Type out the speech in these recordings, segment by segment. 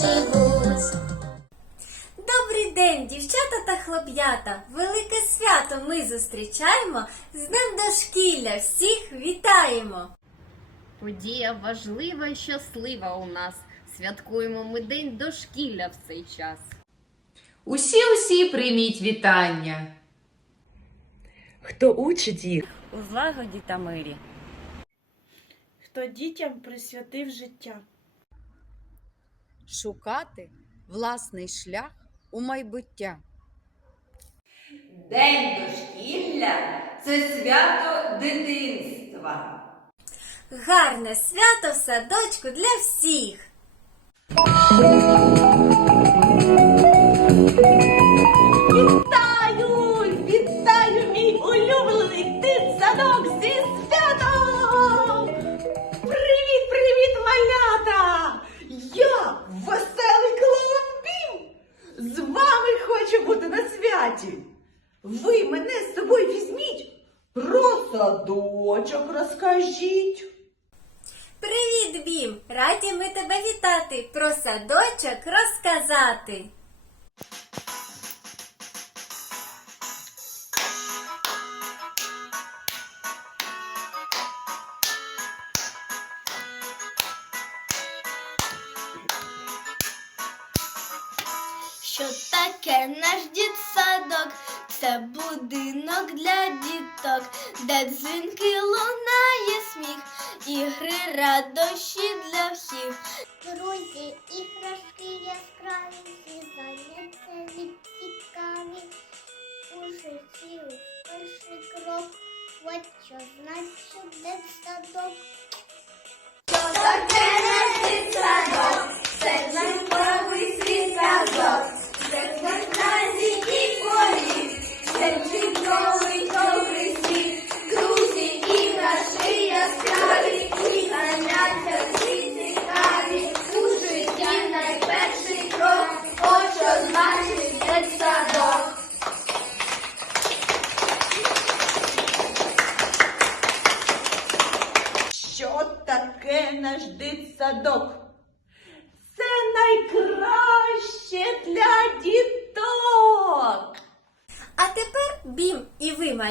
живуть. Добрий день, дівчата та хлоп'ята! Велике свято ми зустрічаємо з Днем дошкілля. Всіх вітаємо! Подія важлива і щаслива у нас. Святкуємо ми день дошкілля в цей час. Усі усі прийміть вітання. хто учить їх, у злагоді та мирі. хто дітям присвятив життя. Шукати власний шлях у майбуття. День дошкілля це свято дитинства. Гарне свято в садочку для всіх! Садочок розкажіть. Привіт, Бім! Раді ми тебе вітати! Про садочок розказати! Що таке наш дітсадок? Це будинок для діток, де дзвінки лунає сміх, ігри радощі для всіх. Друзі, іграшки яскраві, всі заняття відцікаві. У житті перший крок, от що значить дитсадок.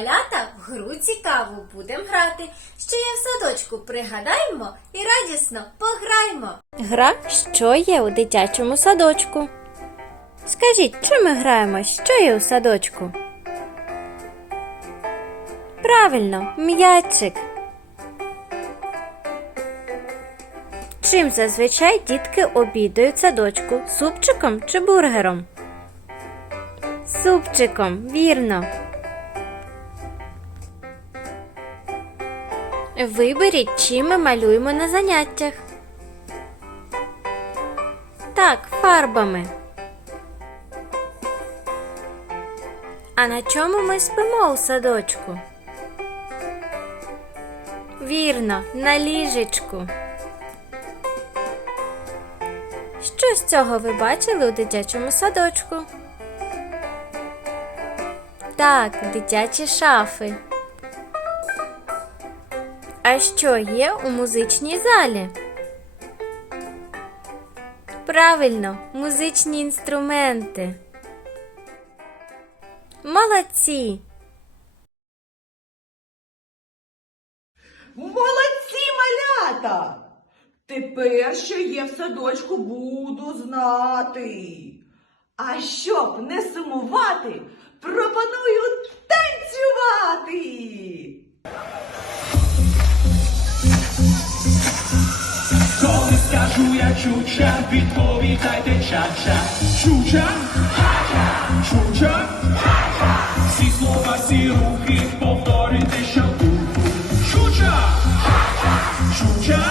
Малята, в гру цікаву будемо грати. Що є в садочку, пригадаємо і радісно пограємо. Гра що є у дитячому садочку? Скажіть, чи ми граємо, що є у садочку? Правильно, м'ячик. Чим зазвичай дітки обідають садочку? Супчиком чи бургером? Супчиком, вірно. Виберіть, чим ми малюємо на заняттях. Так, фарбами. А на чому ми спимо у садочку? Вірно, на ліжечку. Що з цього ви бачили у дитячому садочку? Так, дитячі шафи. А що є у музичній залі? Правильно, музичні інструменти. Молодці! Молодці, малята! Тепер, що є в садочку, буду знати. А щоб не сумувати, пропоную танцювати. Коли скажу я чуча, відповідайте чача. Чуча, чуча, всі слова, всі рухи, повторюйте щодуху. Чуча, чуча,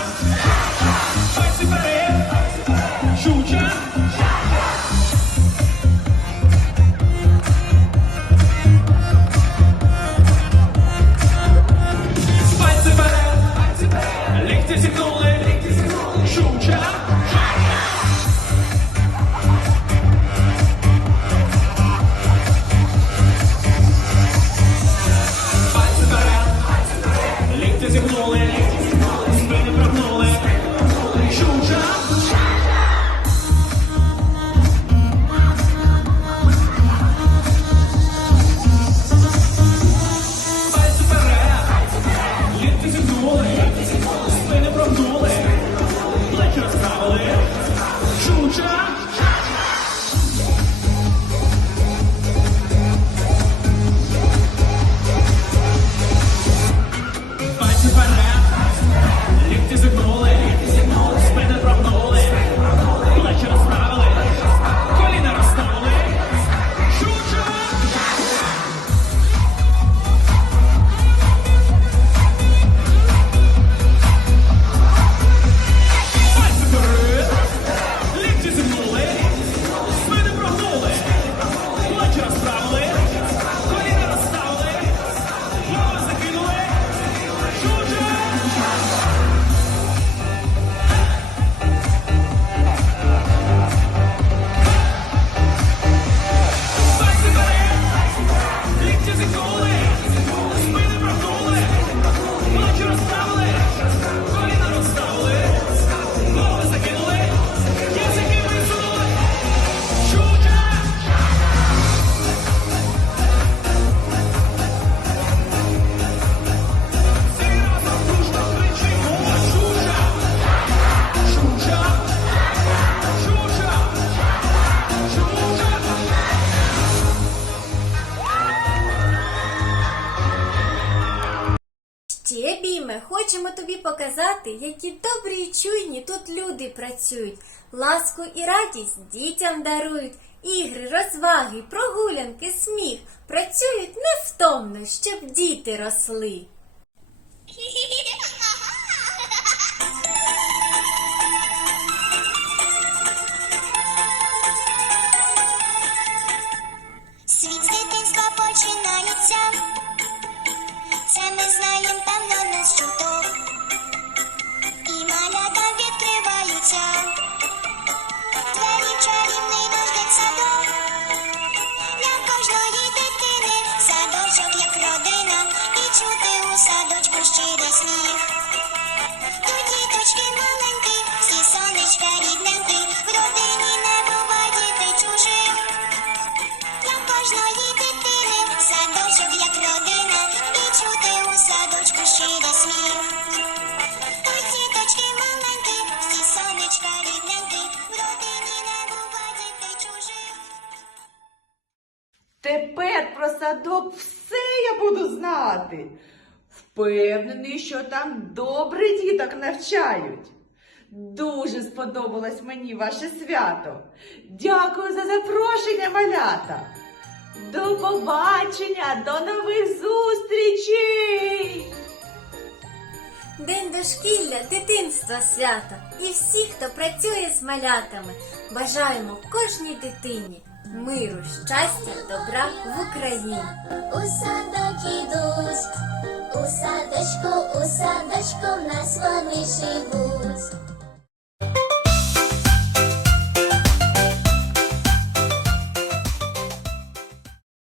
Ще, ми хочемо тобі показати, які добрі і чуйні тут люди працюють. Ласку і радість дітям дарують. Ігри, розваги, прогулянки, сміх працюють невтомно, щоб діти росли. Тепер про садок все я буду знати. Впевнений, що там добре діток навчають. Дуже сподобалось мені ваше свято. Дякую за запрошення, малята. До побачення, до нових зустрічей! День дошкілля, дитинства свято. І всі, хто працює з малятами, бажаємо кожній дитині миру, щастя, добра в Україні. У садок ідуть, у садочку, у садочку нас вони живуть.